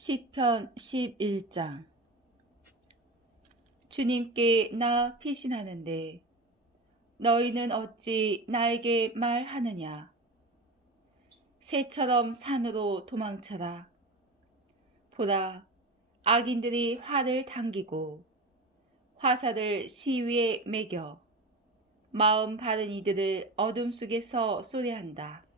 시편 11장. 주님께 나 피신하는데 너희는 어찌 나에게 말하느냐. 새처럼 산으로 도망쳐라. 보라, 악인들이 활을 당기고 화살을 시위에 매겨 마음 바른 이들을 어둠 속에서 쏘려한다.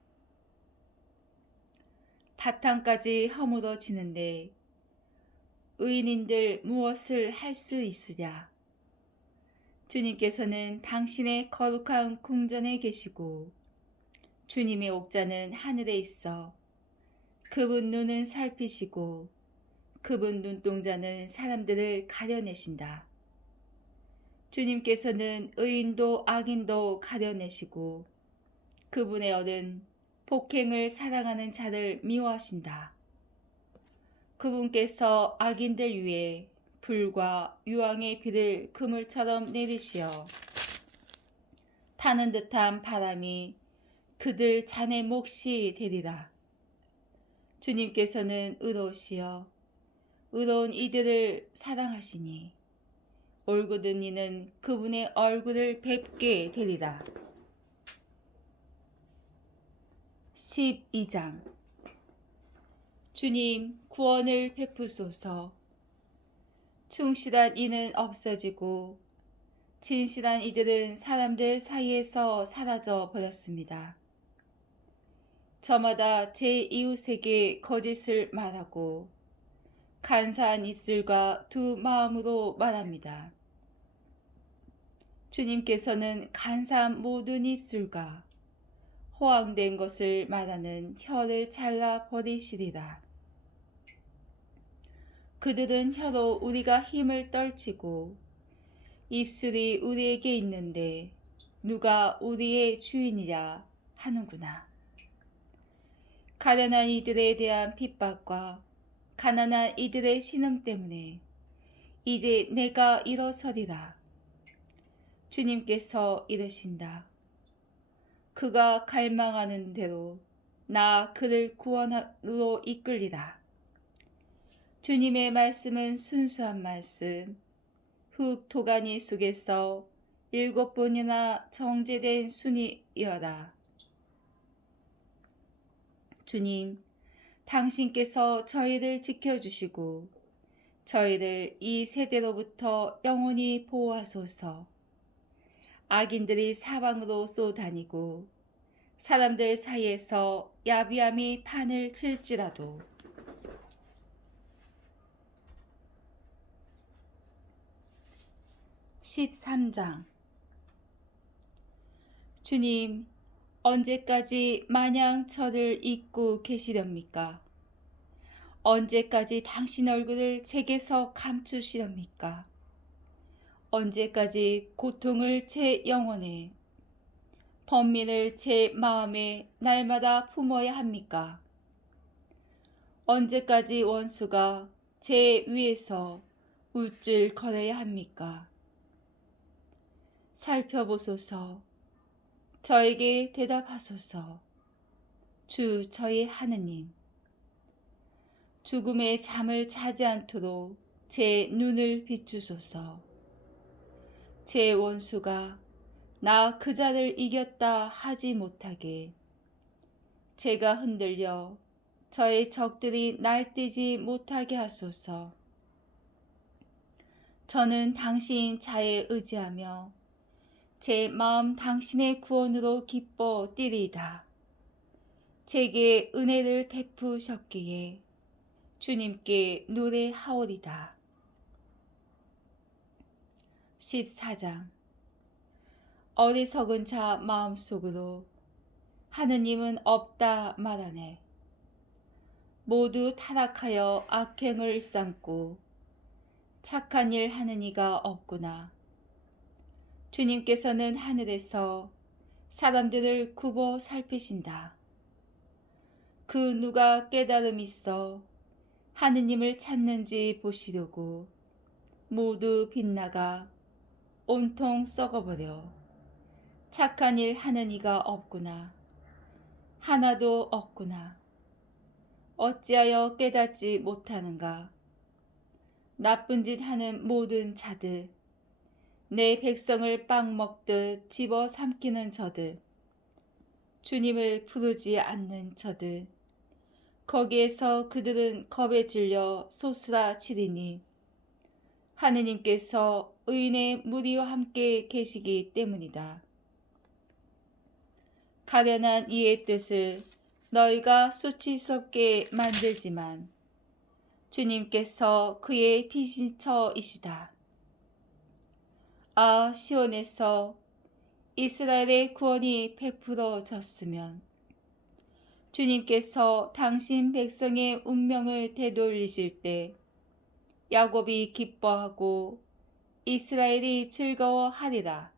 바탕까지 허물어지는데 의인인들 무엇을 할 수 있으랴. 주님께서는 당신의 거룩한 궁전에 계시고 주님의 옥자는 하늘에 있어 그분 눈은 살피시고 그분 눈동자는 사람들을 가려내신다. 주님께서는 의인도 악인도 가려내시고 그분의 어른 폭행을 사랑하는 자를 미워하신다. 그분께서 악인들 위에 불과 유황의 비를 그물처럼 내리시어 타는 듯한 바람이 그들 잔의 몫이 되리라. 주님께서는 의로우시어 의로운 이들을 사랑하시니 올곧은 이는 그분의 얼굴을 뵙게 되리라. 12장. 주님, 구원을 베푸소서. 충실한 이는 없어지고 진실한 이들은 사람들 사이에서 사라져 버렸습니다. 저마다 제 이웃에게 거짓을 말하고 간사한 입술과 두 마음으로 말합니다. 주님께서는 간사한 모든 입술과 호황된 것을 말하는 혀를 잘라 버리시리라. 그들은 혀로 우리가 힘을 떨치고 입술이 우리에게 있는데 누가 우리의 주인이랴 하는구나. 가련한 이들에 대한 핍박과 가난한 이들의 신음 때문에 이제 내가 일어서리라. 주님께서 이르신다. 그가 갈망하는 대로 나 그를 구원으로 이끌리라. 주님의 말씀은 순수한 말씀, 흙 도가니 속에서 7번이나 정제된 순이여라. 주님, 당신께서 저희를 지켜주시고 저희를 이 세대로부터 영원히 보호하소서. 악인들이 사방으로 쏘다니고 사람들 사이에서 야비함이 판을 칠지라도 13장. 주님, 언제까지 마냥 저를 잊고 계시렵니까? 언제까지 당신 얼굴을 제게서 감추시렵니까? 언제까지 고통을 제 영혼에, 번민을 제 마음에 날마다 품어야 합니까? 언제까지 원수가 제 위에서 울줄거려야 합니까? 살펴보소서. 저에게 대답하소서. 주 저희 하느님. 죽음의 잠을 자지 않도록 제 눈을 비추소서. 제 원수가 나 그 자를 이겼다 하지 못하게 제가 흔들려 저의 적들이 날뛰지 못하게 하소서. 저는 당신 자에 의지하며 제 마음 당신의 구원으로 기뻐 뛰리이다. 제게 은혜를 베푸셨기에 주님께 노래하오리다. 14장. 어리석은 자 마음속으로 하느님은 없다 말하네. 모두 타락하여 악행을 일삼고 착한 일 하는 이가 없구나. 주님께서는 하늘에서 사람들을 굽어 살피신다. 그 누가 깨달음 있어 하느님을 찾는지 보시려고 모두 빗나가 온통 썩어버려 착한 일 하는 이가 없구나. 하나도 없구나. 어찌하여 깨닫지 못하는가? 나쁜 짓 하는 모든 자들, 내 백성을 빵 먹듯 집어 삼키는 저들, 주님을 부르지 않는 저들, 거기에서 그들은 겁에 질려 소스라치리니 하느님께서 의인의 무리와 함께 계시기 때문이다. 가련한 이의 뜻을 너희가 수치스럽게 만들지만 주님께서 그의 피신처이시다. 아, 시온에서 이스라엘의 구원이 베풀어졌으면 주님께서 당신 백성의 운명을 되돌리실 때 야곱이 기뻐하고 이스라엘이 즐거워하리라.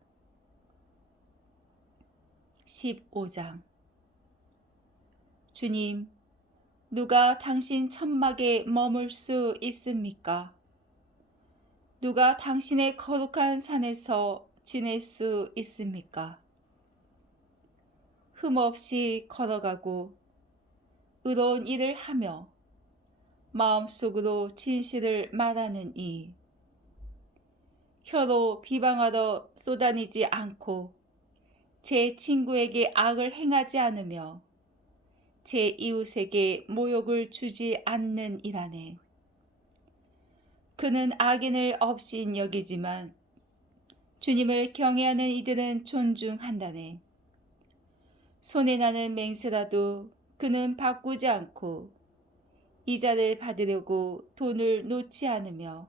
15장. 주님, 누가 당신 천막에 머물 수 있습니까? 누가 당신의 거룩한 산에서 지낼 수 있습니까? 흠없이 걸어가고 의로운 일을 하며 마음속으로 진실을 말하는 이, 혀로 비방하러 쏘다니지 않고 제 친구에게 악을 행하지 않으며 제 이웃에게 모욕을 주지 않는 이라네. 그는 악인을 없인 여기지만 주님을 경외하는 이들은 존중한다네. 손해나는 맹세라도 그는 바꾸지 않고 이자를 받으려고 돈을 놓지 않으며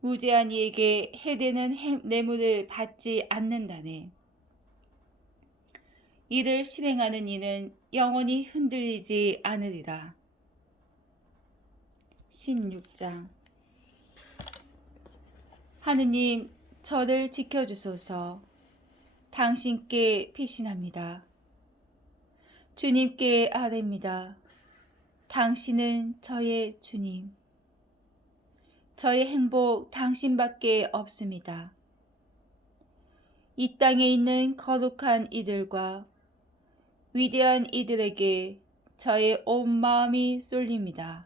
무죄한 이에게 해대는 뇌물을 받지 않는다네. 이를 실행하는 이는 영원히 흔들리지 않으리라. 16장. 하느님, 저를 지켜주소서. 당신께 피신합니다. 주님께 아뢰입니다. 당신은 저의 주님. 저의 행복 당신밖에 없습니다. 이 땅에 있는 거룩한 이들과 위대한 이들에게 저의 온 마음이 쏠립니다.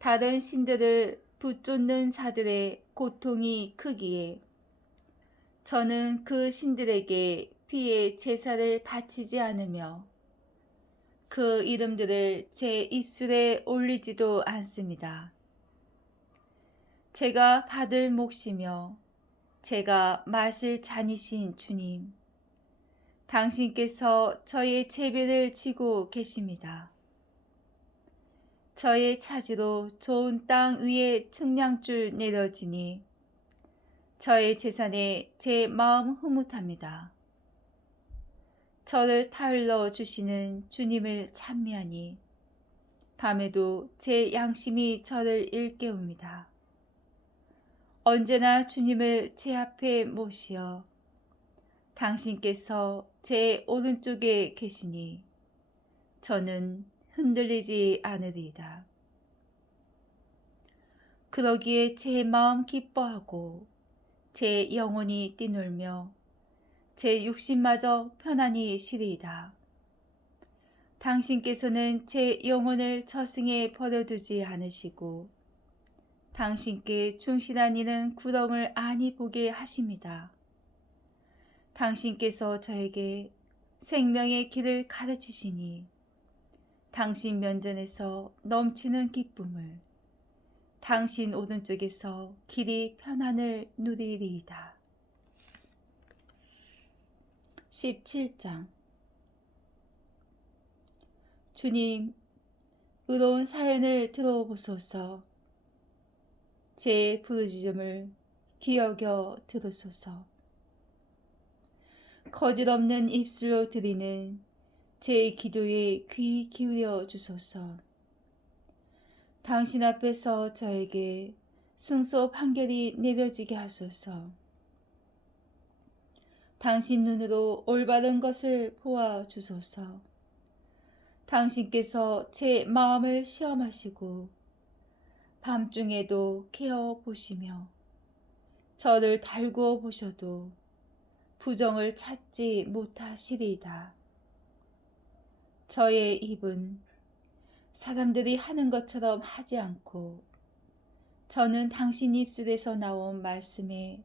다른 신들을 붙쫓는 자들의 고통이 크기에 저는 그 신들에게 피의 제사를 바치지 않으며 그 이름들을 제 입술에 올리지도 않습니다. 제가 받을 몫이며 제가 마실 잔이신 주님, 당신께서 저의 제배를 지고 계십니다. 저의 차지로 좋은 땅 위에 측량줄 내려지니 저의 재산에 제 마음 흐뭇합니다. 저를 타일러 주시는 주님을 찬미하니 밤에도 제 양심이 저를 일깨웁니다. 언제나 주님을 제 앞에 모시어 당신께서 제 오른쪽에 계시니 저는 흔들리지 않으리이다. 그러기에 제 마음 기뻐하고 제 영혼이 뛰놀며 제 육신마저 편안히 쉬리이다. 당신께서는 제 영혼을 저승에 버려두지 않으시고 당신께 충실한 이는 구렁을 안히 보게 하십니다. 당신께서 저에게 생명의 길을 가르치시니 당신 면전에서 넘치는 기쁨을 당신 오른쪽에서 길이 편안을 누리리이다. 17장. 주님, 의로운 사연을 들어보소서. 제 부르짖음을 기여겨 들으소서. 거짓없는 입술로 드리는 제 기도에 귀 기울여 주소서. 당신 앞에서 저에게 승소 판결이 내려지게 하소서. 당신 눈으로 올바른 것을 보아 주소서. 당신께서 제 마음을 시험하시고 밤중에도 깨어 보시며 저를 달구어 보셔도 부정을 찾지 못하시리이다. 저의 입은 사람들이 하는 것처럼 하지 않고 저는 당신 입술에서 나온 말씀에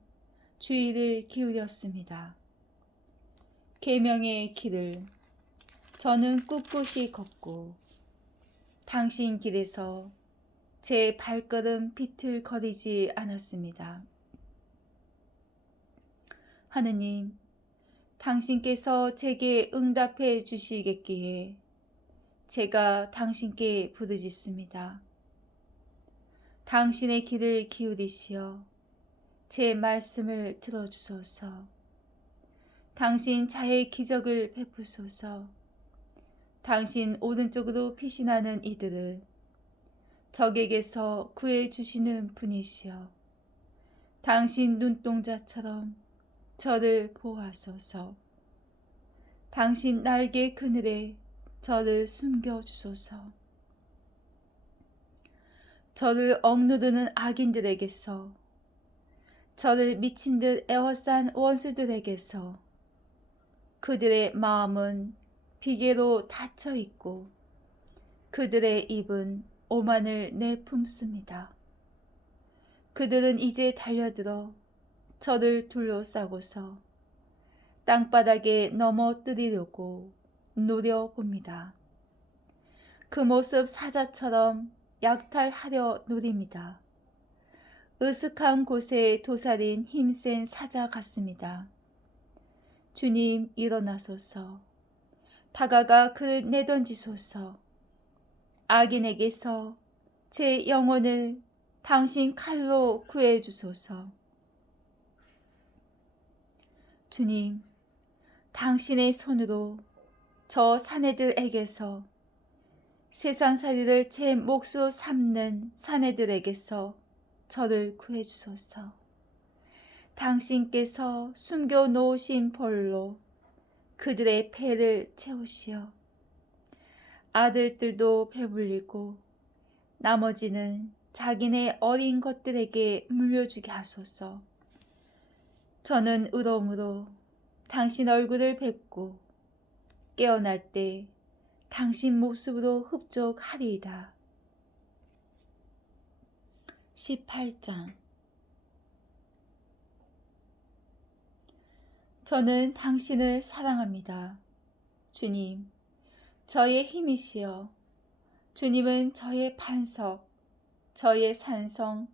주의를 기울였습니다. 계명의 길을 저는 꿋꿋이 걷고 당신 길에서 제 발걸음 비틀거리지 않았습니다. 하느님, 당신께서 제게 응답해 주시겠기에 제가 당신께 부르짖습니다. 당신의 귀를 기울이시어 제 말씀을 들어주소서. 당신 자의 기적을 베푸소서. 당신 오른쪽으로 피신하는 이들을 적에게서 구해주시는 분이시여. 당신 눈동자처럼 저를 보호하소서. 당신 날개 그늘에 저를 숨겨주소서. 저를 억누르는 악인들에게서, 저를 미친 듯 에워싼 원수들에게서 그들의 마음은 비계로 닫혀 있고 그들의 입은 오만을 내품습니다. 그들은 이제 달려들어 저를 둘러싸고서 땅바닥에 넘어뜨리려고 노려봅니다. 그 모습 사자처럼 약탈하려 노립니다. 으슥한 곳에 도사린 힘센 사자 같습니다. 주님, 일어나소서. 다가가 그를 내던지소서. 악인에게서 제 영혼을 당신 칼로 구해주소서. 주님, 당신의 손으로 저 사내들에게서, 세상살이를 제 몫으로 삼는 사내들에게서 저를 구해주소서. 당신께서 숨겨놓으신 벌로 그들의 배를 채우시어 아들들도 배불리고 나머지는 자기네 어린 것들에게 물려주게 하소서. 저는 의로움으로 당신 얼굴을 뵙고 깨어날 때 당신 모습으로 흡족하리이다. 18장. 저는 당신을 사랑합니다. 주님, 저의 힘이시여. 주님은 저의 반석, 저의 산성,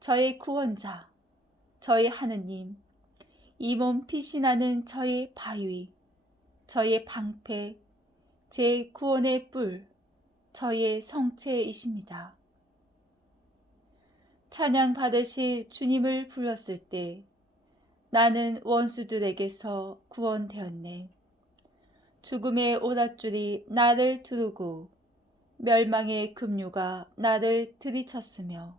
저의 구원자, 저의 하느님, 이 몸 피신하는 저의 바위, 저의 방패, 제 구원의 뿔, 저의 성체이십니다. 찬양 받으실 주님을 불렀을 때 나는 원수들에게서 구원되었네. 죽음의 오랏줄이 나를 두르고 멸망의 급류가 나를 들이쳤으며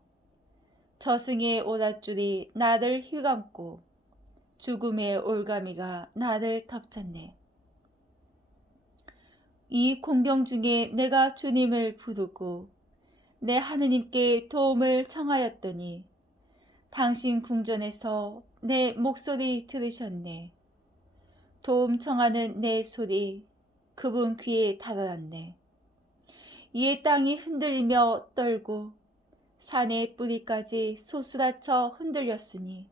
저승의 오랏줄이 나를 휘감고 죽음의 올가미가 나를 덮쳤네. 이 공경 중에 내가 주님을 부르고 내 하느님께 도움을 청하였더니 당신 궁전에서 내 목소리 들으셨네. 도움 청하는 내 소리 그분 귀에 닿았네. 이에 땅이 흔들리며 떨고 산의 뿌리까지 소스라쳐 흔들렸으니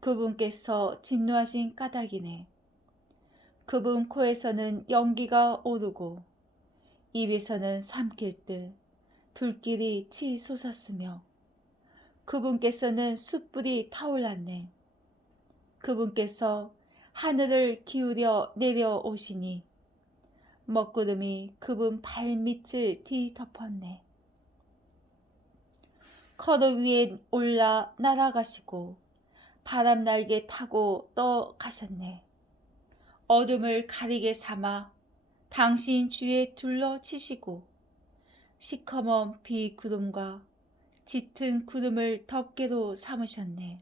그분께서 진노하신 까닭이네. 그분 코에서는 연기가 오르고 입에서는 삼킬 듯 불길이 치솟았으며 그분께서는 숯불이 타올랐네. 그분께서 하늘을 기울여 내려오시니 먹구름이 그분 발밑을 뒤덮었네. 커도 위에 올라 날아가시고 바람 날개 타고 떠가셨네. 어둠을 가리게 삼아 당신 주에 둘러치시고 시커먼 비 구름과 짙은 구름을 덮개로 삼으셨네.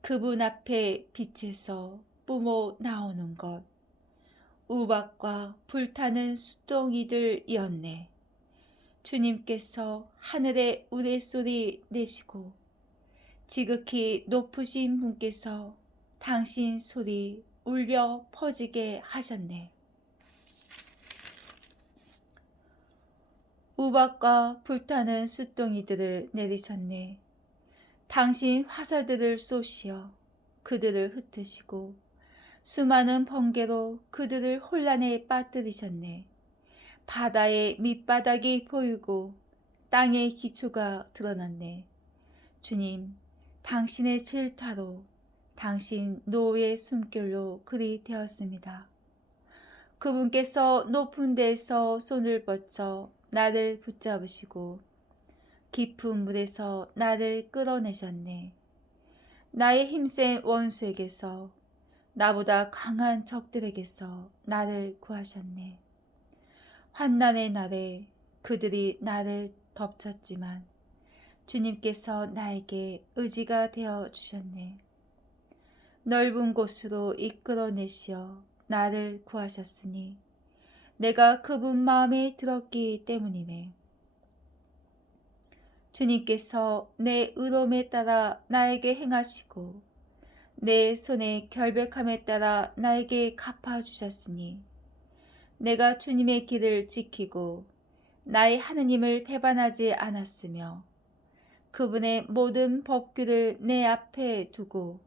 그분 앞에 빛에서 뿜어 나오는 것 우박과 불타는 수동이들이었네. 주님께서 하늘에 우레소리 내시고 지극히 높으신 분께서 당신 소리 울려 퍼지게 하셨네. 우박과 불타는 숫덩이들을 내리셨네. 당신 화살들을 쏘시어 그들을 흩으시고 수많은 번개로 그들을 혼란에 빠뜨리셨네. 바다의 밑바닥이 보이고 땅의 기초가 드러났네. 주님, 당신의 질타로 당신 노의 숨결로 그리 되었습니다. 그분께서 높은 데에서 손을 뻗쳐 나를 붙잡으시고 깊은 물에서 나를 끌어내셨네. 나의 힘센 원수에게서, 나보다 강한 적들에게서 나를 구하셨네. 환난의 날에 그들이 나를 덮쳤지만 주님께서 나에게 의지가 되어 주셨네. 넓은 곳으로 이끌어내시어 나를 구하셨으니 내가 그분 마음에 들었기 때문이네. 주님께서 내 의로움에 따라 나에게 행하시고 내 손의 결백함에 따라 나에게 갚아주셨으니 내가 주님의 길을 지키고 나의 하느님을 배반하지 않았으며 그분의 모든 법규를 내 앞에 두고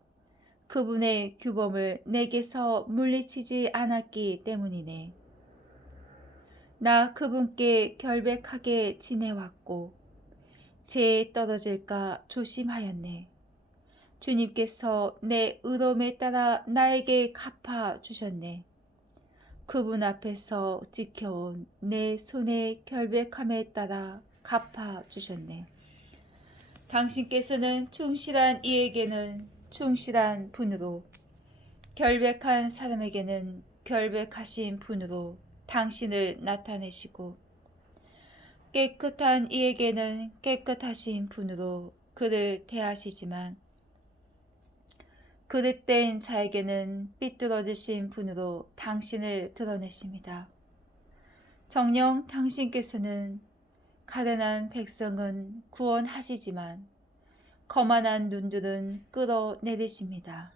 그분의 규범을 내게서 물리치지 않았기 때문이네. 나 그분께 결백하게 지내왔고 죄에 떨어질까 조심하였네. 주님께서 내 의로움에 따라 나에게 갚아주셨네. 그분 앞에서 지켜온 내 손의 결백함에 따라 갚아주셨네. 당신께서는 충실한 이에게는 충실한 분으로, 결백한 사람에게는 결백하신 분으로 당신을 나타내시고 깨끗한 이에게는 깨끗하신 분으로 그를 대하시지만 그릇된 자에게는 삐뚤어지신 분으로 당신을 드러내십니다. 정녕 당신께서는 가련한 백성은 구원하시지만 거만한 눈들은 끌어내리십니다.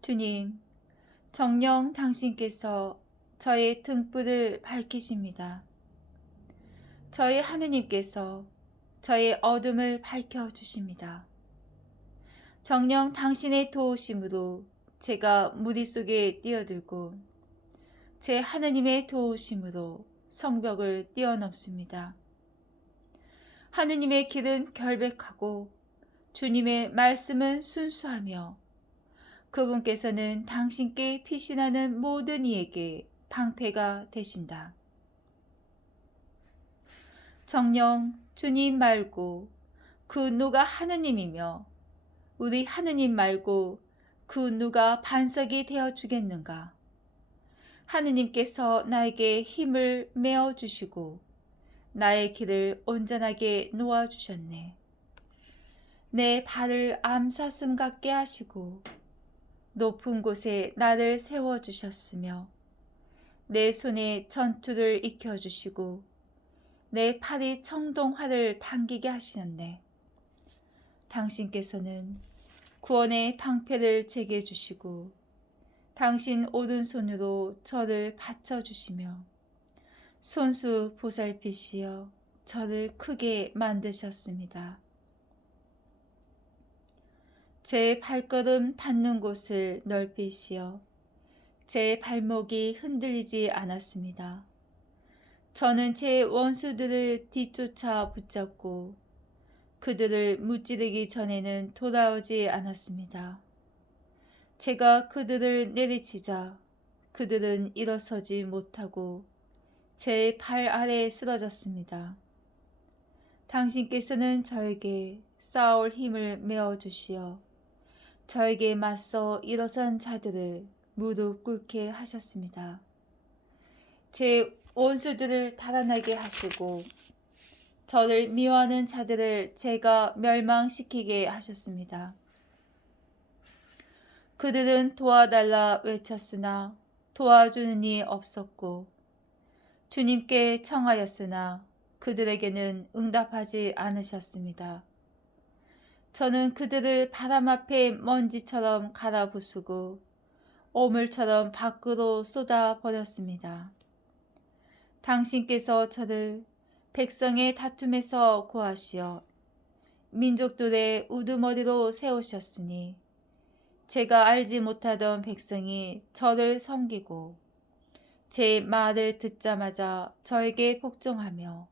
주님, 정녕 당신께서 저의 등불을 밝히십니다. 저희 하느님께서 저의 어둠을 밝혀주십니다. 정녕 당신의 도우심으로 제가 무리 속에 뛰어들고 제 하느님의 도우심으로 성벽을 뛰어넘습니다. 하느님의 길은 결백하고 주님의 말씀은 순수하며 그분께서는 당신께 피신하는 모든 이에게 방패가 되신다. 정녕 주님 말고 그 누가 하느님이며 우리 하느님 말고 그 누가 반석이 되어 주겠는가. 하느님께서 나에게 힘을 메어 주시고 나의 길을 온전하게 놓아 주셨네. 내 발을 암사슴 같게 하시고 높은 곳에 나를 세워 주셨으며 내 손에 전투를 익혀 주시고 내 팔이 청동활을 당기게 하시었네. 당신께서는 구원의 방패를 제게 주시고 당신 오른손으로 저를 받쳐주시며 손수 보살피시어 저를 크게 만드셨습니다. 제 발걸음 닿는 곳을 넓히시어 제 발목이 흔들리지 않았습니다. 저는 제 원수들을 뒤쫓아 붙잡고 그들을 무찌르기 전에는 돌아오지 않았습니다. 제가 그들을 내리치자 그들은 일어서지 못하고 제 발 아래에 쓰러졌습니다. 당신께서는 저에게 싸울 힘을 메어 주시어 저에게 맞서 일어선 자들을 무릎 꿇게 하셨습니다. 제 원수들을 달아나게 하시고 저를 미워하는 자들을 제가 멸망시키게 하셨습니다. 그들은 도와달라 외쳤으나 도와주는 이 없었고 주님께 청하였으나 그들에게는 응답하지 않으셨습니다. 저는 그들을 바람 앞에 먼지처럼 갈아부수고 오물처럼 밖으로 쏟아버렸습니다. 당신께서 저를 백성의 다툼에서 구하시어 민족들의 우두머리로 세우셨으니 제가 알지 못하던 백성이 저를 섬기고 제 말을 듣자마자 저에게 복종하며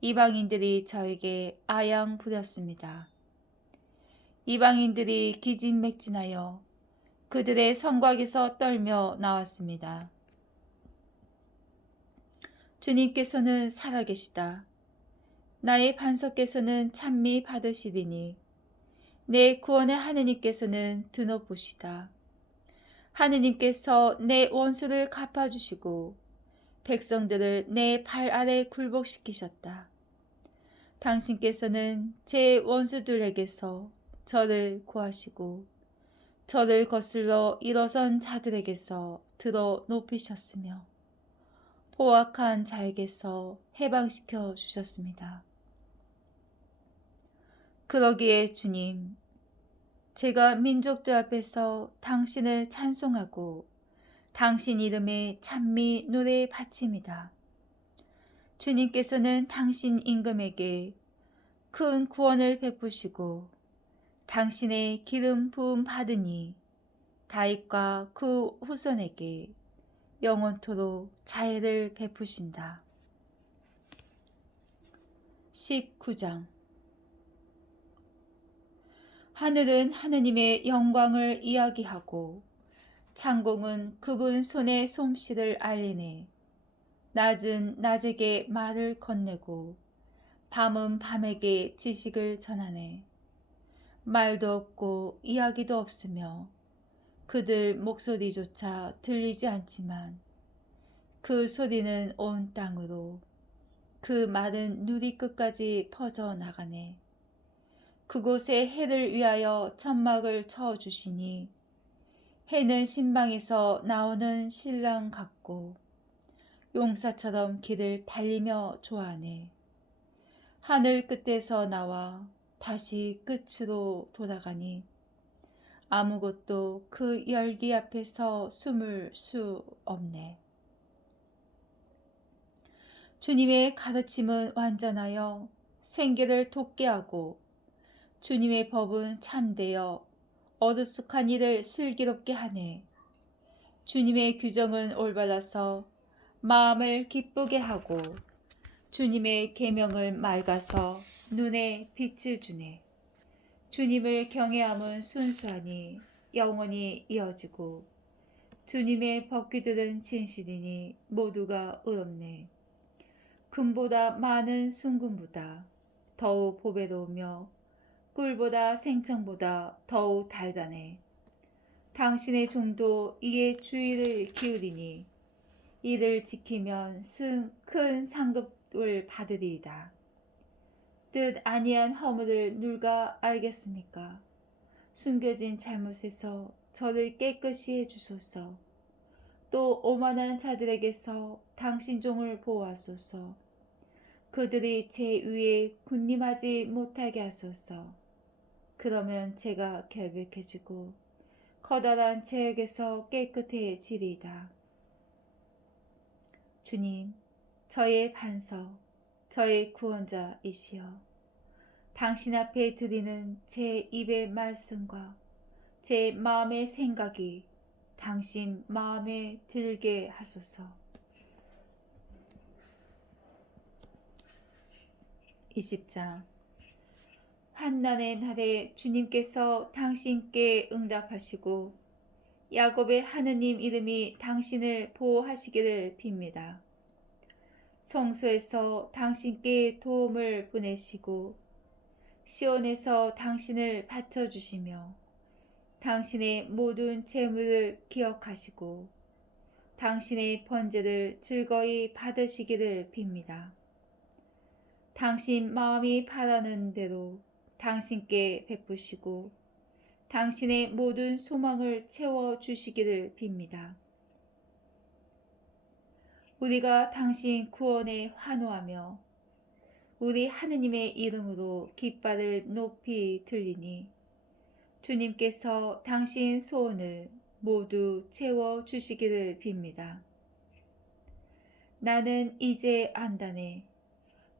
이방인들이 저에게 아양 부렸습니다. 이방인들이 기진맥진하여 그들의 성곽에서 떨며 나왔습니다. 주님께서는 살아계시다. 나의 반석께서는 찬미 받으시리니 내 구원의 하느님께서는 드높으시다. 하느님께서 내 원수를 갚아주시고 백성들을 내 발 아래 굴복시키셨다. 당신께서는 제 원수들에게서 저를 구하시고 저를 거슬러 일어선 자들에게서 들어 높이셨으며 포악한 자에게서 해방시켜 주셨습니다. 그러기에 주님, 제가 민족들 앞에서 당신을 찬송하고 당신 이름에 찬미 노래 바칩니다. 주님께서는 당신 임금에게 큰 구원을 베푸시고 당신의 기름 부음 받으니 다윗과 그 후손에게 영원토록 자애를 베푸신다. 19장. 하늘은 하느님의 영광을 이야기하고 창공은 그분 손의 솜씨를 알리네. 낮은 낮에게 말을 건네고 밤은 밤에게 지식을 전하네. 말도 없고 이야기도 없으며 그들 목소리조차 들리지 않지만 그 소리는 온 땅으로 그 말은 누리 끝까지 퍼져나가네. 그곳에 해를 위하여 천막을 쳐주시니 해는 신방에서 나오는 신랑 같고 용사처럼 길을 달리며 좋아하네. 하늘 끝에서 나와 다시 끝으로 돌아가니 아무것도 그 열기 앞에서 숨을 수 없네. 주님의 가르침은 완전하여 생계를 돋게 하고 주님의 법은 참되어 어두숙한 일을 슬기롭게 하네. 주님의 규정은 올바라서 마음을 기쁘게 하고 주님의 계명을 맑아서 눈에 빛을 주네. 주님을 경외함은 순수하니 영원히 이어지고 주님의 법규들은 진실이니 모두가 의롭네. 금보다 많은 순금보다 더욱 보배로우며 꿀보다 생청보다 더욱 달달해. 당신의 종도 이에 주의를 기울이니 이를 지키면 큰 상급을 받으리이다. 뜻 아니한 허물을 누가 알겠습니까? 숨겨진 잘못에서 저를 깨끗이 해주소서. 또 오만한 자들에게서 당신 종을 보호하소서. 그들이 제 위에 군림하지 못하게 하소서. 그러면 제가 결백해지고 커다란 죄악에서 깨끗해지리이다. 주님, 저의 반석, 저의 구원자이시여, 당신 앞에 드리는 제 입의 말씀과 제 마음의 생각이 당신 마음에 들게 하소서. 20장. 환난의 날에 주님께서 당신께 응답하시고 야곱의 하느님 이름이 당신을 보호하시기를 빕니다. 성소에서 당신께 도움을 보내시고 시온에서 당신을 받쳐주시며 당신의 모든 재물을 기억하시고 당신의 번제를 즐거이 받으시기를 빕니다. 당신 마음이 바라는 대로 당신께 베푸시고 당신의 모든 소망을 채워주시기를 빕니다. 우리가 당신 구원에 환호하며 우리 하느님의 이름으로 깃발을 높이 들리니 주님께서 당신 소원을 모두 채워주시기를 빕니다. 나는 이제 안다네.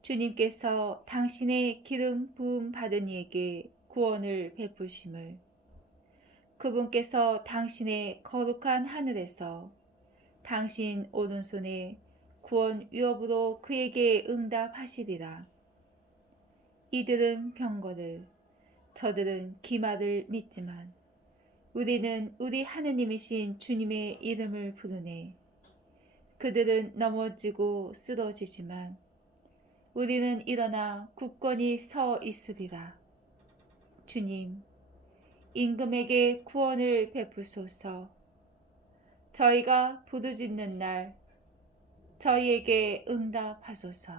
주님께서 당신의 기름 부음 받은 이에게 구원을 베푸심을, 그분께서 당신의 거룩한 하늘에서 당신 오른손에 구원 위협으로 그에게 응답하시리라. 이들은 병거를, 저들은 기마를 믿지만 우리는 우리 하느님이신 주님의 이름을 부르네. 그들은 넘어지고 쓰러지지만 우리는 일어나 굳건히 서 있으리라. 주님, 임금에게 구원을 베푸소서. 저희가 부르짖는 날 저희에게 응답하소서.